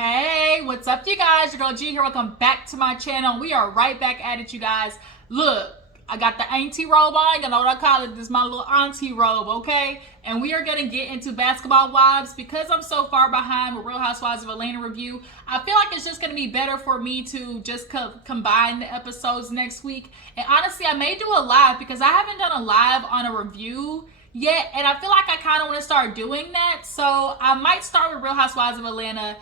Hey, what's up, you guys? Your girl G here. Welcome back to my channel. We are right back at it, you guys. Look, I got the auntie robe on. You know what I call it? This is my little auntie robe, okay? And we are going to get into Basketball Wives. Because I'm so far behind with Real Housewives of Atlanta review, I feel like it's just going to be better for me to just combine the episodes next week. And honestly, I may do a live because I haven't done a live on a review yet. And I feel like I kind of want to start doing that. So I might start with Real Housewives of Atlanta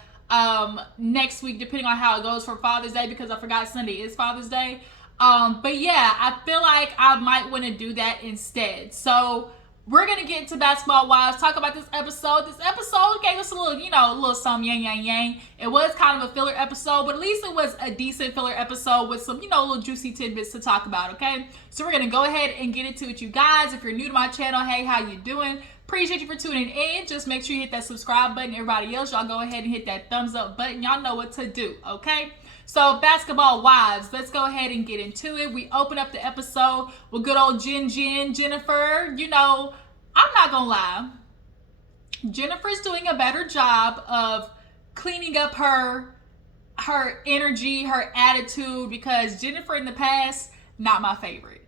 next week, depending on how it goes for Father's Day, because I forgot Sunday is Father's Day. But yeah, I feel like I might want to do that instead. So we're gonna get into Basketball Wives, talk about this episode. This episode gave us a little, a little something, yang. It was kind of a filler episode, but at least it was a decent filler episode with some, little juicy tidbits to talk about, okay? So we're gonna go ahead and get into it, you guys. If you're new to my channel, hey, how you doing? Appreciate you for tuning in. Just make sure you hit that subscribe button. Everybody else, y'all go ahead and hit that thumbs up button. Y'all know what to do, okay? So, Basketball Wives, let's go ahead and get into it. We open up the episode with good old Jennifer. I'm not gonna lie. Jennifer's doing a better job of cleaning up her energy, her attitude, because Jennifer in the past, not my favorite.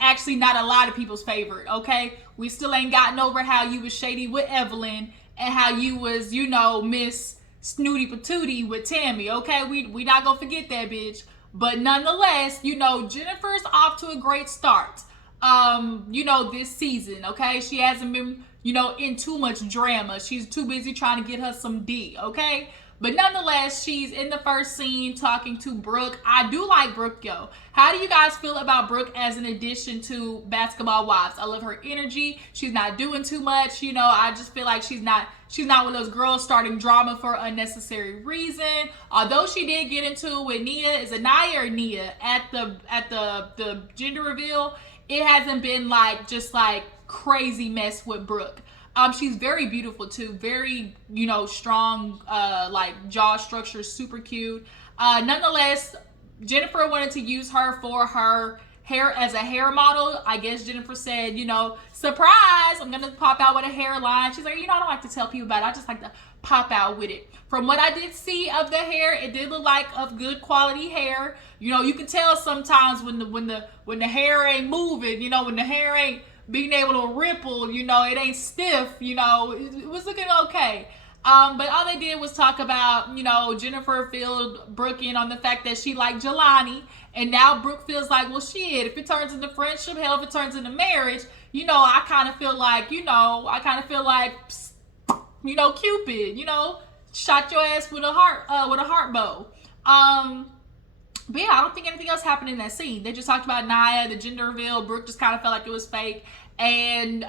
Actually, not a lot of people's favorite, okay? We still ain't gotten over how you was shady with Evelyn and how you was, Miss Snooty Patootie with Tammy, okay? We not gonna forget that bitch. But nonetheless, Jennifer's off to a great start, this season, okay? She hasn't been, in too much drama. She's too busy trying to get her some D, okay? But nonetheless, she's in the first scene talking to Brooke. I do like Brooke, yo. How do you guys feel about Brooke as an addition to Basketball Wives? I love her energy. She's not doing too much. I just feel like she's not one of those girls starting drama for unnecessary reason. Although she did get into it with Nia, is it Nia or Nia at the gender reveal? It hasn't been just crazy mess with Brooke. She's very beautiful too, very, strong, jaw structure, super cute. Nonetheless, Jennifer wanted to use her for her hair as a hair model. I guess Jennifer said, surprise, I'm gonna pop out with a hairline. She's like, I don't like to tell people about it. I just like to pop out with it. From what I did see of the hair, it did look like of good quality hair. You can tell sometimes when the hair ain't moving, when the hair ain't being able to ripple, it ain't stiff, it was looking okay. But all they did was talk about, Jennifer filled Brooke in on the fact that she liked Jelani, and now Brooke feels like, well, shit, if it turns into friendship, hell, if it turns into marriage, I kind of feel like, Cupid, shot your ass with a heart bow. But yeah, I don't think anything else happened in that scene. They just talked about Nia, the gender reveal. Brooke just kind of felt like it was fake. And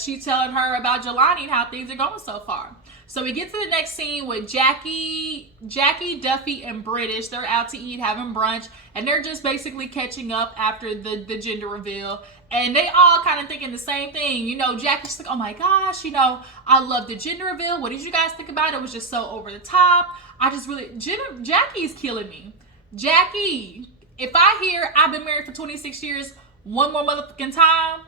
she's telling her about Jelani and how things are going so far. So we get to the next scene with Jackie, Duffy, and British. They're out to eat, having brunch. And they're just basically catching up after the gender reveal. And they all kind of thinking the same thing. Jackie's like, oh my gosh, I love the gender reveal. What did you guys think about it? It was just so over the top. Jackie's killing me. Jackie, if I hear I've been married for 26 years one more motherfucking time,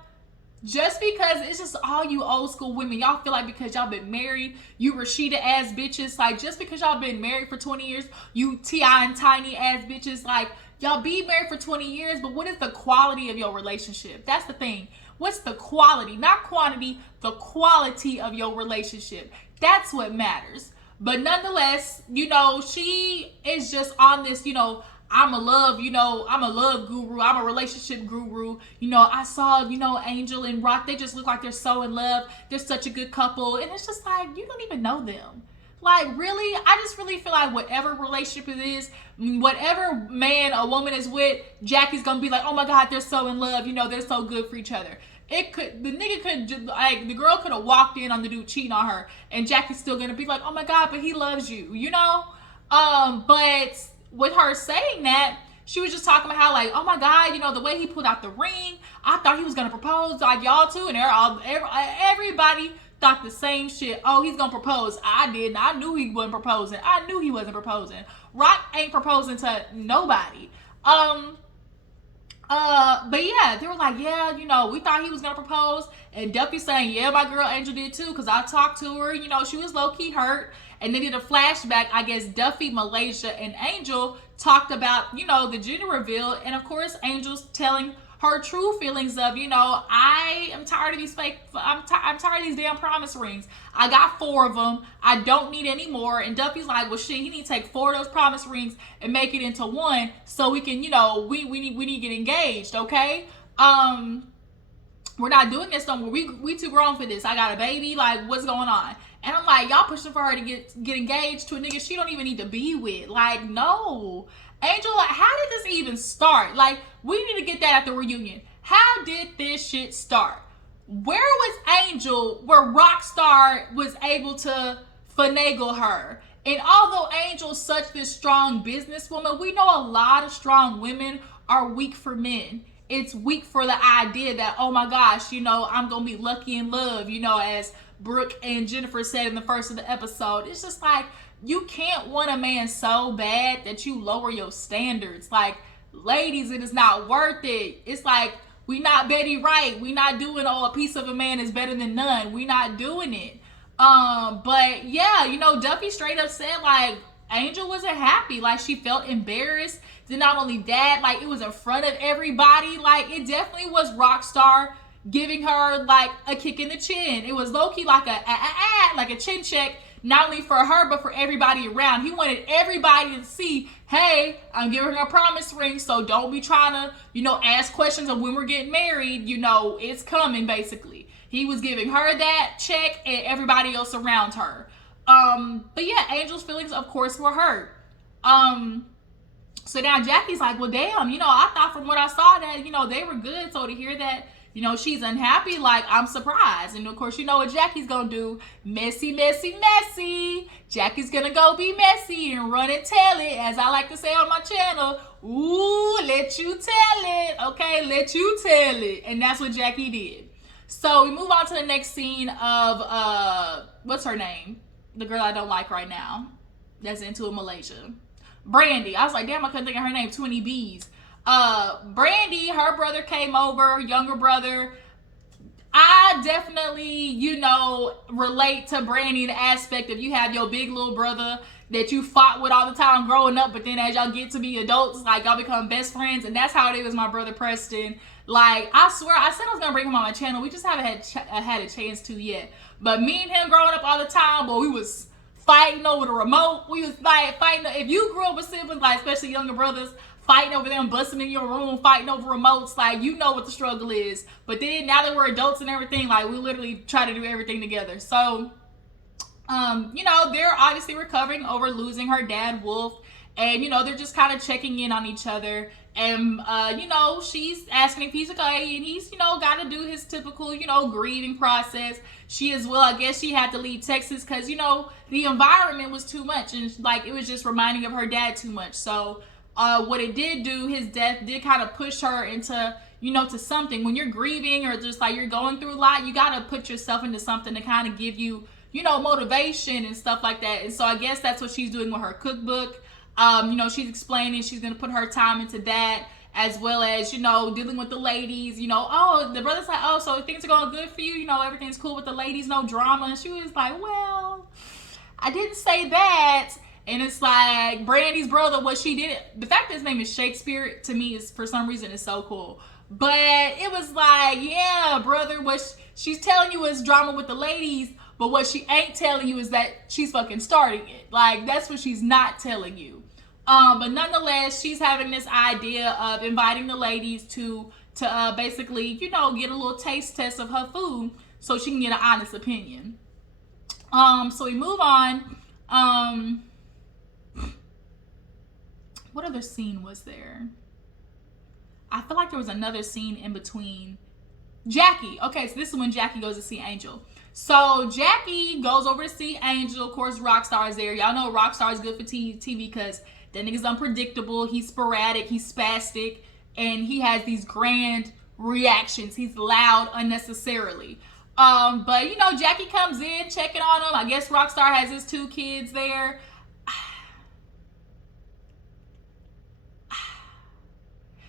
just because it's just all you old school women, y'all feel like because y'all been married, you Rashida ass bitches, just because y'all been married for 20 years, you T.I. and Tiny ass bitches, y'all be married for 20 years, but what is the quality of your relationship? That's the thing. What's the quality? Not quantity, the quality of your relationship. That's what matters. But nonetheless, she is just on this, I'm a love guru. I'm a relationship guru. I saw, Angel and Rock. They just look like they're so in love. They're such a good couple. And it's just like, you don't even know them. Really? I just really feel like whatever relationship it is, whatever man or woman is with, Jackie's going to be like, oh my God, they're so in love. They're so good for each other. The girl could have walked in on the dude cheating on her, and Jackie's still gonna be like, oh my God, but he loves you, But with her saying that, she was just talking about how, oh my God, the way he pulled out the ring, I thought he was gonna propose, y'all too, and everybody thought the same shit. Oh, he's gonna propose. I didn't. I knew he wasn't proposing. Rock ain't proposing to nobody. But yeah, they were like, yeah, we thought he was gonna propose. And Duffy saying, yeah, my girl Angel did too, because I talked to her, she was low-key hurt. And they did a flashback. I guess Duffy, Malaysia, and Angel talked about, the gender reveal. And of course, Angel's telling her true feelings of, I am tired of these I'm tired of these damn promise rings. I got 4 of them. I don't need any more. And Duffy's like, well, shit, he need to take 4 of those promise rings and make it into one so we can, we need to get engaged, okay? We're not doing this no more. We too grown for this. I got a baby. Like, what's going on? And I'm like, y'all pushing for her to get engaged to a nigga she don't even need to be with. Like, no. Angel, like, how did this even start? Like, we need to get that at the reunion. How did this shit start? Where was Angel where Rockstar was able to finagle her? And although Angel's such this strong businesswoman, we know a lot of strong women are weak for men. It's weak for the idea that, oh my gosh, I'm going to be lucky in love, as Brooke and Jennifer said in the first of the episode. It's just like, you can't want a man so bad that you lower your standards. Like, ladies, it is not worth it. It's like, we not Betty Wright. We not doing, a piece of a man is better than none. We not doing it. But yeah, Duffy straight up said, like, Angel wasn't happy. Like, she felt embarrassed. Then not only that, like, it was in front of everybody. Like, it definitely was Rockstar giving her, like, a kick in the chin. It was low-key like a chin check, not only for her, but for everybody around. He wanted everybody to see, hey, I'm giving her a promise ring, so don't be trying to, ask questions of when we're getting married. It's coming, basically. He was giving her that check and everybody else around her. But yeah, Angel's feelings, of course, were hurt. So now Jackie's like, well, damn, I thought from what I saw that, they were good. So to hear that, she's unhappy, like, I'm surprised. And of course, what Jackie's gonna do? Messy, messy, messy. Jackie's gonna go be messy and run and tell it, as I like to say on my channel. Ooh, let you tell it. Okay, let you tell it. And that's what Jackie did. So we move on to the next scene of, what's her name? The girl I don't like right now. That's into a Malaysia. Brandi. I was like, damn, I couldn't think of her name. 20 B's. Brandi, her brother came over, younger brother. I definitely, relate to Brandi in the aspect of you have your big little brother that you fought with all the time growing up, but then as y'all get to be adults, like, y'all become best friends, and that's how it is with my brother Preston. Like, I swear, I said I was gonna bring him on my channel. We just haven't had a chance to yet. But me and him growing up all the time, boy, we was fighting over the remote. We was fighting. If you grew up with siblings, like, especially younger brothers, fighting over them, busting in your room, fighting over remotes, like, what the struggle is. But then, now that we're adults and everything, like, we literally try to do everything together. So, they're obviously recovering over losing her dad, Wolf. And, they're just kind of checking in on each other. And, she's asking if he's okay. And he's, got to do his typical, grieving process. She as well, I guess she had to leave Texas because, the environment was too much. And, like, it was just reminding of her dad too much. So, what it did do, his death did kind of push her into, to something. When you're grieving or just, like, you're going through a lot, you got to put yourself into something to kind of give you, motivation and stuff like that. And so I guess that's what she's doing with her cookbook. She's explaining she's going to put her time into that, as well as, dealing with the ladies, the brother's like, oh, so things are going good for you, everything's cool with the ladies, no drama. And she was like, well, I didn't say that. And it's like, Brandi's brother, what she did, the fact that his name is Shakespeare, to me, is, for some reason, is so cool. But it was like, yeah, brother, what she's telling you is drama with the ladies, but what she ain't telling you is that she's fucking starting it. Like, that's what she's not telling you. But nonetheless, she's having this idea of inviting the ladies to basically, get a little taste test of her food so she can get an honest opinion. So we move on. What other scene was there? I feel like there was another scene in between. Jackie. Okay, so this is when Jackie goes to see Angel. So Jackie goes over to see Angel. Of course, Rockstar is there. Y'all know Rockstar is good for TV because that nigga's unpredictable. He's sporadic. He's spastic. And he has these grand reactions. He's loud unnecessarily. But, Jackie comes in, checking on him. I guess Rockstar has his 2 kids there.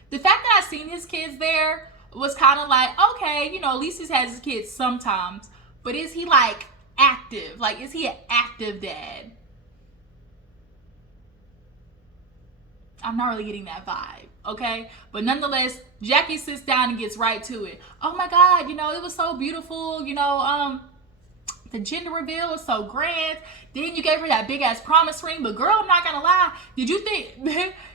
The fact that I seen his kids there was kind of like, okay, at least he has his kids sometimes. But is he, like, active? Like, is he an active dad? I'm not really getting that vibe, okay? But nonetheless, Jackie sits down and gets right to it. Oh my God, it was so beautiful, the gender reveal was so grand. Then you gave her that big ass promise ring. But girl, I'm not gonna lie. Did you think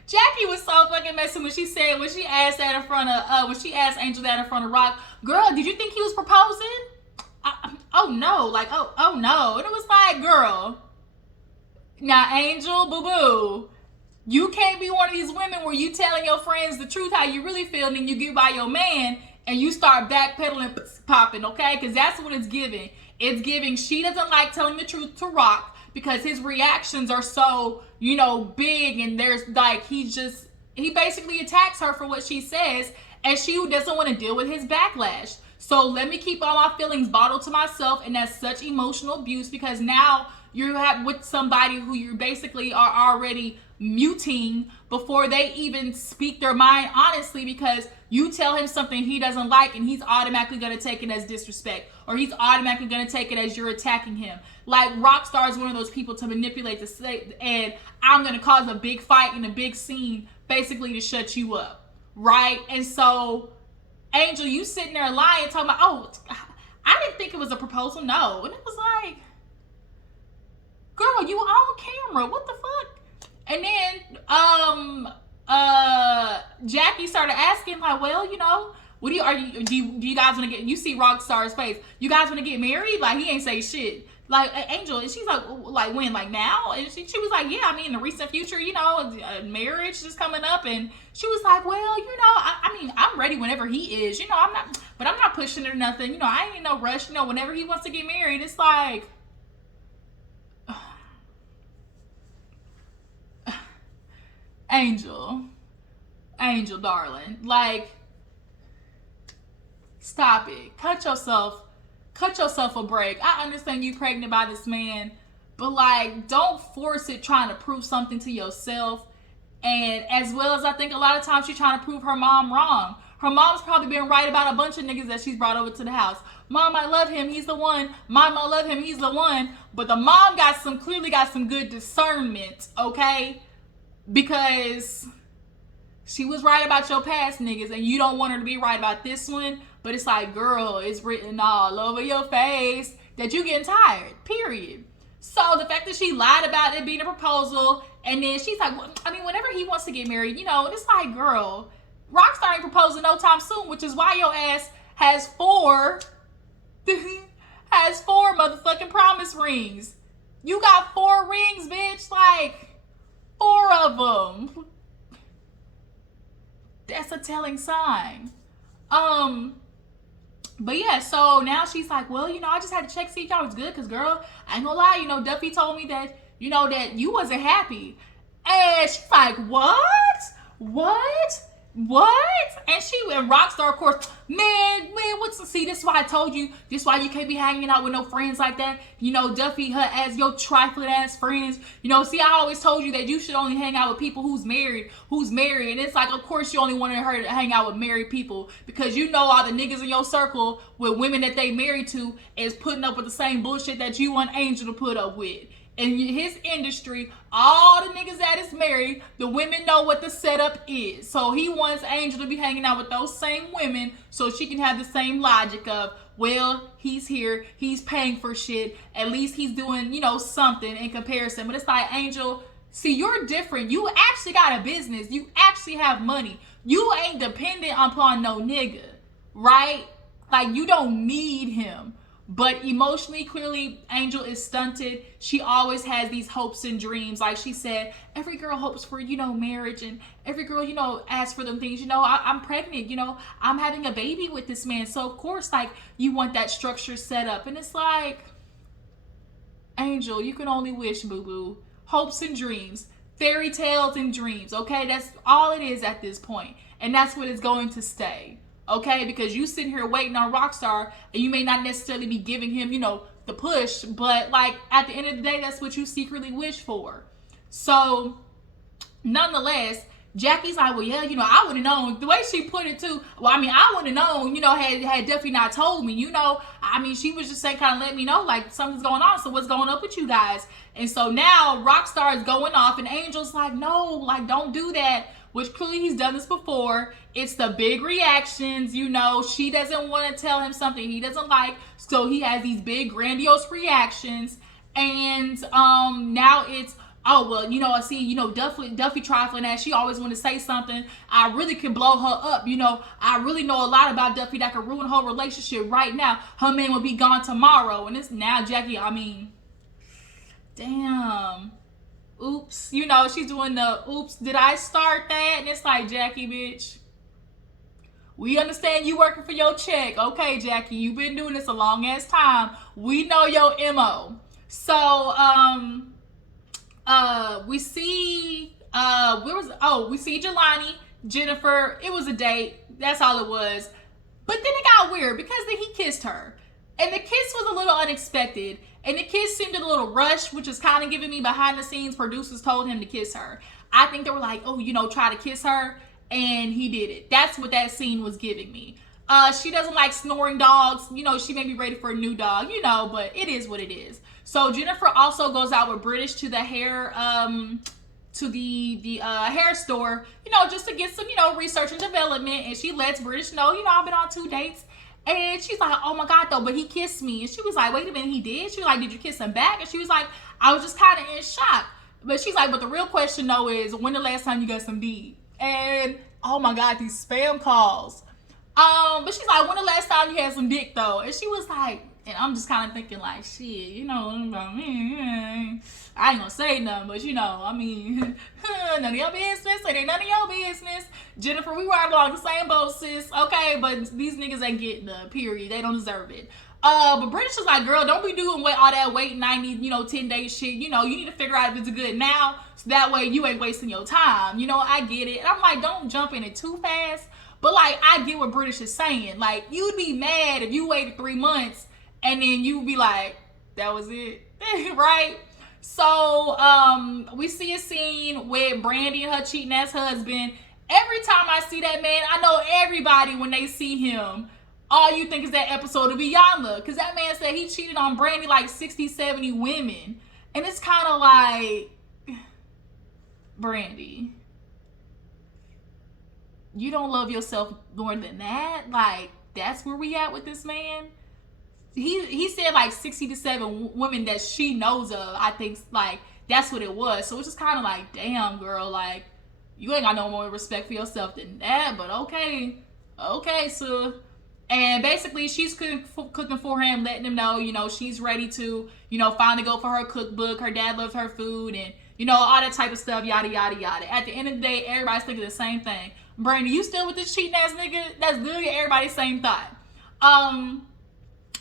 Jackie was so fucking messy when she asked that in front of when she asked Angel that in front of Rock? Girl, did you think he was proposing? Oh no, oh no. And it was like, girl, now Angel, boo boo. You can't be one of these women where you telling your friends the truth how you really feel, and then you get by your man and you start backpedaling, popping, okay? Because that's what it's giving. It's giving she doesn't like telling the truth to Rock because his reactions are so, big, and there's like he basically attacks her for what she says, and she doesn't want to deal with his backlash. So let me keep all my feelings bottled to myself, and that's such emotional abuse because now you have with somebody who you basically are already muting before they even speak their mind honestly, because you tell him something he doesn't like and he's automatically going to take it as disrespect, or he's automatically going to take it as you're attacking him. Like Rockstar is one of those people to manipulate the state, and I'm going to cause a big fight and a big scene basically to shut you up, right? And so Angel, you sitting there lying talking about, oh, I didn't think it was a proposal. No. And it was like, girl, you on camera, what the fuck? And then Jackie started asking, like, well, what do you guys want to get? You see Rockstar's face. You guys want to get married? Like, he ain't say shit. Like, Angel, and she's like when? Like now? And she was like, yeah, I mean, in the recent future, marriage is coming up. And she was like, well, I mean, I'm ready whenever he is. I'm not pushing it or nothing. I ain't in no rush. Whenever he wants to get married, it's like, Angel, darling, like, stop it. Cut yourself a break. I understand you pregnant by this man, but like, don't force it trying to prove something to yourself. And as well as I think a lot of times she's trying to prove her mom wrong. Her mom's probably been right about a bunch of niggas that she's brought over to the house. Mom, I love him, he's the one. Mom, I love him, he's the one. But the mom clearly got some good discernment, okay? Because she was right about your past niggas, and you don't want her to be right about this one. But it's like, girl, it's written all over your face that you getting tired, period. So the fact that she lied about it being a proposal, and then she's like, well, I mean, whenever he wants to get married, it's like, girl, Rockstar ain't proposing no time soon, which is why your ass has four motherfucking promise rings. You got 4 rings, bitch, like 4 of them. That's a telling sign. But yeah, so now she's like, well, I just had to check, see if y'all was good, because girl, I ain't gonna lie, Duffy told me that, that you wasn't happy. And she's like, what? And she and Rockstar, of course, man, see, this is why I told you, this is why you can't be hanging out with no friends like that. Duffy, her ass, your trifling ass friends. See, I always told you that you should only hang out with people who's married. And it's like, of course, you only wanted her to hang out with married people, because all the niggas in your circle with women that they married to is putting up with the same bullshit that you want Angel to put up with. In his industry, all the niggas that is married, the women know what the setup is. So he wants Angel to be hanging out with those same women so she can have the same logic of, well, he's here, he's paying for shit, at least he's doing, something in comparison. But it's like, Angel, see, you're different. You actually got a business. You actually have money. You ain't dependent upon no nigga, right? Like, you don't need him. But emotionally, clearly, Angel is stunted. She always has these hopes and dreams. Like she said, every girl hopes for, marriage, and every girl, asks for them things. I'm pregnant, I'm having a baby with this man. So, of course, like, you want that structure set up. And it's like, Angel, you can only wish, boo-boo. Hopes and dreams. Fairy tales and dreams, okay? That's all it is at this point. And that's what it's going to stay. Okay, because you sitting here waiting on Rockstar, and you may not necessarily be giving him, the push, but like at the end of the day, that's what you secretly wish for. So, nonetheless, Jackie's like, well, yeah, I would have known. The way she put it too, well, I would have known, had Duffy not told me, she was just saying, kind of let me know, like, something's going on. So what's going up with you guys? And so now Rockstar is going off, and Angel's like, no, like, don't do that. Which clearly he's done this before. It's the big reactions, she doesn't want to tell him something he doesn't like, so he has these big grandiose reactions. And now it's, oh, well, I see, Duffy trifling ass. She always want to say something. I really can blow her up. I really know a lot about Duffy that could ruin her relationship right now. Her man will be gone tomorrow. And it's now Jackie, damn. Oops. She's doing the, oops, did I start that? And it's like, Jackie, bitch, we understand you working for your check. Okay, Jackie, you've been doing this a long ass time. We know your MO. So, we see we see Jelani, Jennifer. It was a date. That's all it was. But then it got weird because then he kissed her. And the kiss was a little unexpected. And the kiss seemed a little rushed, which is kind of giving me behind the scenes. Producers told him to kiss her. I think they were like, oh, try to kiss her. And he did it. That's what that scene was giving me. She doesn't like snoring dogs. She may be ready for a new dog, but it is what it is. So Jennifer also goes out with British to the hair, to the hair store, just to get some, research and development. And she lets British know, I've been on 2 dates. And she's like, oh my God, though, but he kissed me. And she was like, wait a minute, he did? She was like, did you kiss him back? And she was like, I was just kind of in shock. But she's like, but the real question, though, is when the last time you got some D? And, oh my God, these spam calls. But she's like, when the last time you had some dick, though? And she was like, and I'm just kind of thinking like, shit, about me. I ain't gonna say nothing, but none of your business. It ain't none of your business. Jennifer, we ride along the same boat, sis. Okay, but these niggas ain't getting the period. They don't deserve it. But British is like, girl, don't be doing all that wait 90, 10-day shit. You need to figure out if it's good now, so that way you ain't wasting your time. I get it. And I'm like, don't jump in it too fast. But like, I get what British is saying. Like, you'd be mad if you waited 3 months and then you be like, that was it, right? So, we see a scene with Brandi and her cheating ass husband. Every time I see that man, I know everybody, when they see him, all you think is that episode of Beyonce. Because that man said he cheated on Brandi like 60, 70 women. And it's kind of like, Brandi, you don't love yourself more than that? Like, that's where we at with this man? He said like 60 to 7 women that she knows of. I think like that's what it was. So it's just kind of like, damn, girl, like you ain't got no more respect for yourself than that. But okay, so. And basically she's cooking for him, letting him know, she's ready to, finally go for her cookbook. Her dad loves her food and, all that type of stuff, yada, yada, yada. At the end of the day, everybody's thinking the same thing. Brandi, you still with this cheating ass nigga? That's literally everybody's same thought.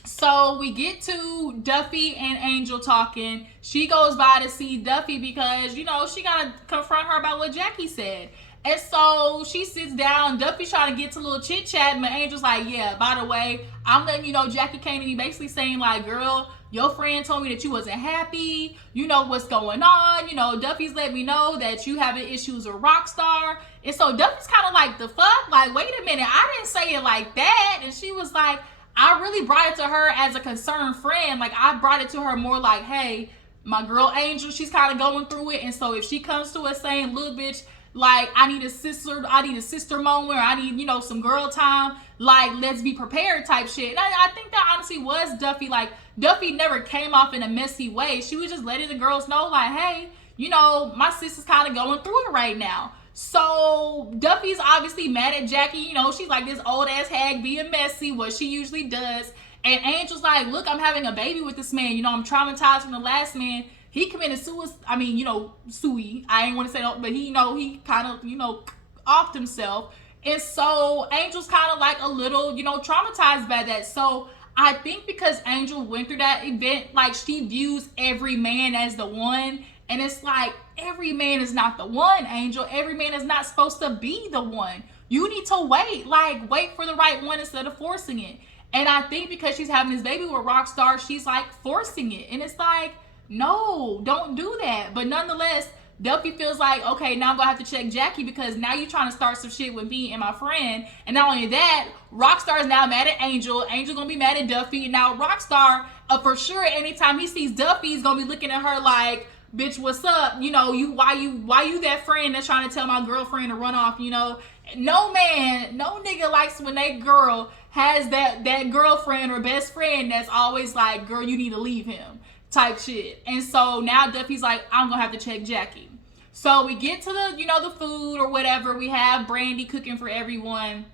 So we get to Duffy and Angel talking. She goes by to see Duffy because, she got to confront her about what Jackie said. And so she sits down. Duffy's trying to get to a little chit chat. But Angel's like, yeah, by the way, I'm letting you know Jackie came to me basically saying like, girl, your friend told me that you wasn't happy. You know what's going on. Duffy's let me know that you having issues with Rockstar. And so Duffy's kind of like, the fuck? Like, wait a minute. I didn't say it like that. And she was like, I really brought it to her as a concerned friend. Like, I brought it to her more like, hey, my girl Angel, she's kind of going through it. And so if she comes to us saying, look, bitch, like, I need a sister moment, or I need, some girl time, like, let's be prepared type shit. And I think that honestly was Duffy. Like, Duffy never came off in a messy way. She was just letting the girls know, like, hey, my sister's kind of going through it right now. So Duffy's obviously mad at Jackie. She's like this old ass hag being messy, what she usually does. And Angel's like, look, I'm having a baby with this man. I'm traumatized from the last man. He committed suicide. Suey. I ain't want to say that, but he kind of, offed himself. And so Angel's kind of like a little, traumatized by that. So I think because Angel went through that event, like she views every man as the one. And it's like, every man is not the one, Angel. Every man is not supposed to be the one. You need to wait. Like, wait for the right one instead of forcing it. And I think because she's having this baby with Rockstar, she's like forcing it. And it's like, no, don't do that. But nonetheless, Duffy feels like, okay, now I'm gonna have to check Jackie because now you're trying to start some shit with me and my friend. And not only that, Rockstar is now mad at Angel. Angel gonna be mad at Duffy. And now Rockstar, for sure, anytime he sees Duffy, he's gonna be looking at her like, bitch, what's up? You know, why you that friend that's trying to tell my girlfriend to run off, you know? No man, no nigga likes when that girl has that girlfriend or best friend that's always like, girl, you need to leave him type shit. And so now Duffy's like, I'm gonna have to check Jackie. So we get to the, you know, the food or whatever. We have Brandi cooking for everyone.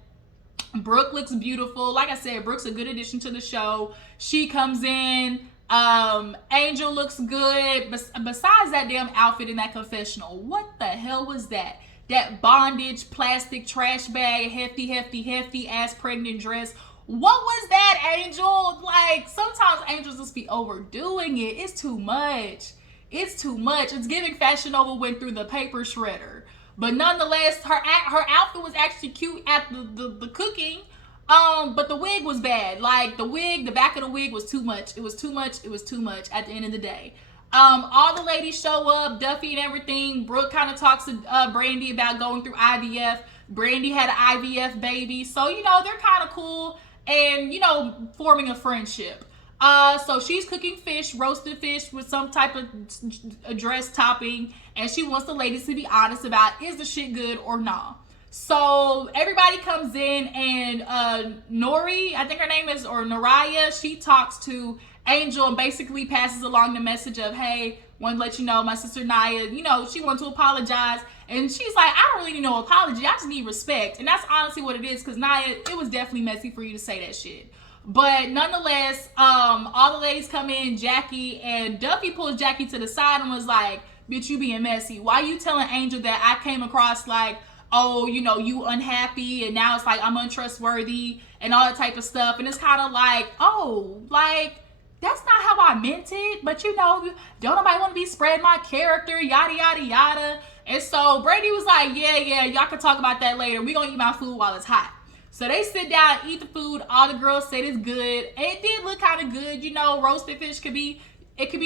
Brooke looks beautiful. Like I said, Brooke's a good addition to the show. She comes in. Angel looks good. Besides that damn outfit in that confessional, what the hell was that? That bondage, plastic trash bag, hefty ass pregnant dress. What was that, Angel? Like, sometimes Angels just be overdoing it. It's too much. It's too much. It's giving Fashion Nova went through the paper shredder. But nonetheless, her outfit was actually cute at the cooking. But the wig was bad. Like, the back of the wig was too much. It was too much at the end of the day. All the ladies show up, Duffy and everything. Brooke kind of talks to Brandi about going through IVF. Brandi had an IVF baby. So, you know, they're kind of cool and, you know, forming a friendship. So she's cooking fish, roasted fish with some type of dress topping. And she wants the ladies to be honest about, is the shit good or not? So everybody comes in and Nori, I think her name is, or Noraya, she talks to Angel and basically passes along the message of, hey, want to let you know my sister Naya, you know, she wants to apologize. And she's like, I don't really need no apology. I just need respect. And that's honestly what it is, because Naya, it was definitely messy for you to say that shit. But nonetheless, all the ladies come in, Jackie, and Duffy pulls Jackie to the side and was like, bitch, you being messy. Why you telling Angel that I came across like, oh, you know, you unhappy, and now it's like I'm untrustworthy and all that type of stuff. And it's kind of like, oh, like, that's not how I meant it. But, you know, don't nobody want to be spreading my character, yada, yada, yada. And so Brandi was like, yeah, y'all can talk about that later. We gonna eat my food while it's hot. So they sit down, eat the food. All the girls said it's good. And it did look kind of good. You know, roasted fish could be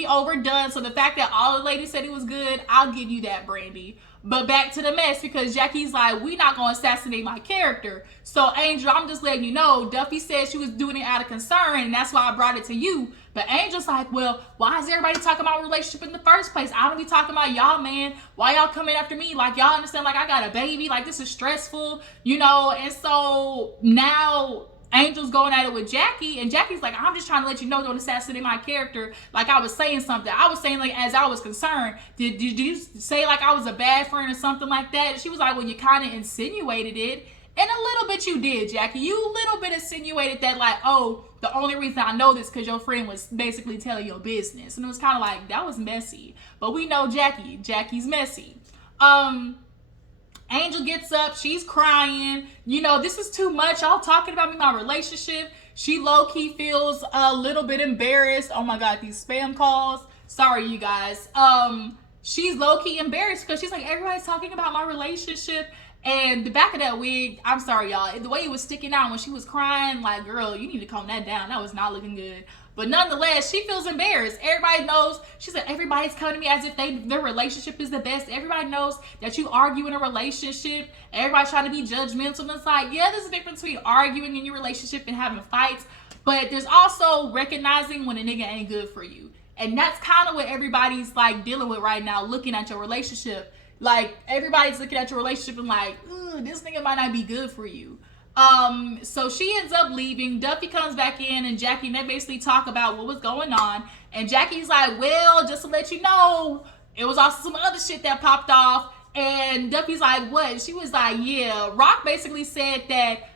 overdone. So the fact that all the ladies said it was good, I'll give you that, Brandi. But back to the mess, because Jackie's like, we not going to assassinate my character. So, Angel, I'm just letting you know, Duffy said she was doing it out of concern, and that's why I brought it to you. But Angel's like, well, why is everybody talking about relationship in the first place? I don't be talking about y'all, man. Why y'all coming after me? Like, y'all understand, like, I got a baby. Like, this is stressful, you know? And so, now Angel's going at it with Jackie, and Jackie's like, I'm just trying to let you know, don't assassinate my character. Like, I was saying something. I was saying, like, as I was concerned, did you say, like, I was a bad friend or something like that? And she was like, well, you kind of insinuated it. And a little bit you did, Jackie. You little bit insinuated that, like, oh, the only reason I know this because your friend was basically telling your business. And it was kind of like, that was messy. But we know Jackie. Jackie's messy. Angel gets up. She's crying. You know, this is too much. Y'all talking about me, my relationship. She low-key feels a little bit embarrassed. Oh, my God, these spam calls. Sorry, you guys. She's low-key embarrassed because she's like, everybody's talking about my relationship. And the back of that wig, I'm sorry, y'all, the way it was sticking out when she was crying, like, girl, you need to calm that down. That was not looking good. But nonetheless, she feels embarrassed. Everybody knows. She said, everybody's coming to me as if their relationship is the best. Everybody knows that you argue in a relationship. Everybody's trying to be judgmental. And it's like, yeah, there's a difference between arguing in your relationship and having fights. But there's also recognizing when a nigga ain't good for you. And that's kind of what everybody's, like, dealing with right now, looking at your relationship. Like, everybody's looking at your relationship and like, ooh, this nigga might not be good for you. So she ends up leaving. Duffy comes back in, and Jackie and they basically talk about what was going on. And Jackie's like, well, just to let you know, it was also some other shit that popped off. And Duffy's like, what? She was like, yeah. Rock basically said that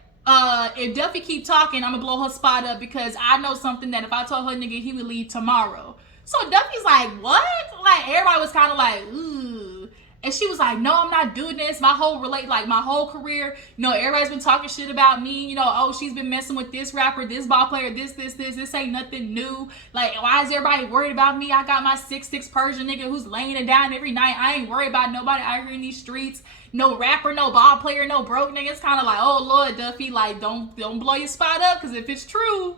if Duffy keep talking, I'm gonna blow her spot up because I know something that if I told her nigga, he would leave tomorrow. So Duffy's like, what? Like, everybody was kind of like, ooh. And she was like, no, I'm not doing this. My whole career, you know, everybody's been talking shit about me. You know, oh, she's been messing with this rapper, this ball player, this ain't nothing new. Like, why is everybody worried about me? I got my 6'6" Persian nigga who's laying it down every night. I ain't worried about nobody out here in these streets. No rapper, no ball player, no broke nigga. It's kind of like, oh, Lord, Duffy, like, don't blow your spot up, because if it's true,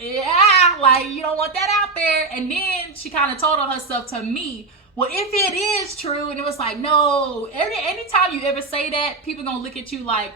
yeah, like, you don't want that out there. And then she kind of told on herself to me, well, if it is true, and it was like, no, anytime you ever say that, people gonna look at you like,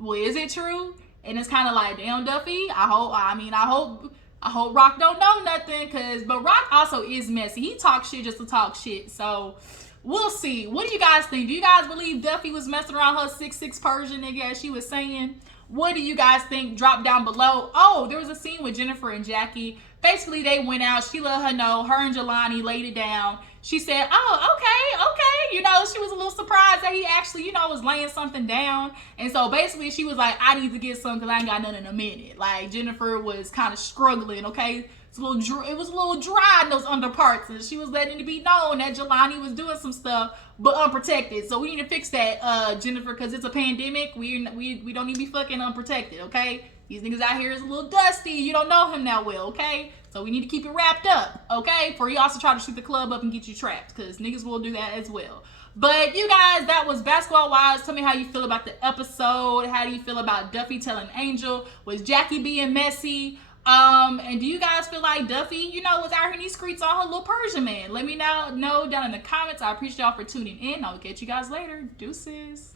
well, is it true? And it's kind of like, damn, Duffy, I hope Rock don't know nothing, but Rock also is messy. He talks shit just to talk shit. So we'll see. What do you guys think? Do you guys believe Duffy was messing around her 6'6" Persian nigga, as she was saying? What do you guys think? Drop down below. Oh, there was a scene with Jennifer and Jackie. Basically, they went out. She let her know. Her and Jelani laid it down. She said, oh, okay. You know, she was a little surprised that he actually, you know, was laying something down. And so basically, she was like, I need to get some because I ain't got nothing in a minute. Like, Jennifer was kind of struggling, okay? It was a little dry in those underparts, and she was letting it be known that Jelani was doing some stuff, but unprotected. So we need to fix that, Jennifer, because it's a pandemic. We don't need to be fucking unprotected, okay? These niggas out here is a little dusty. You don't know him that well, okay? So we need to keep it wrapped up, okay? Before he also try to shoot the club up and get you trapped, because niggas will do that as well. But you guys, that was Basketball Wives. Tell me how you feel about the episode. How do you feel about Duffy telling Angel? Was Jackie being messy? And do you guys feel like Duffy, you know, was out here in these streets on her little Persian man? Let me know down in the comments. I appreciate y'all for tuning in. I'll catch you guys later. Deuces.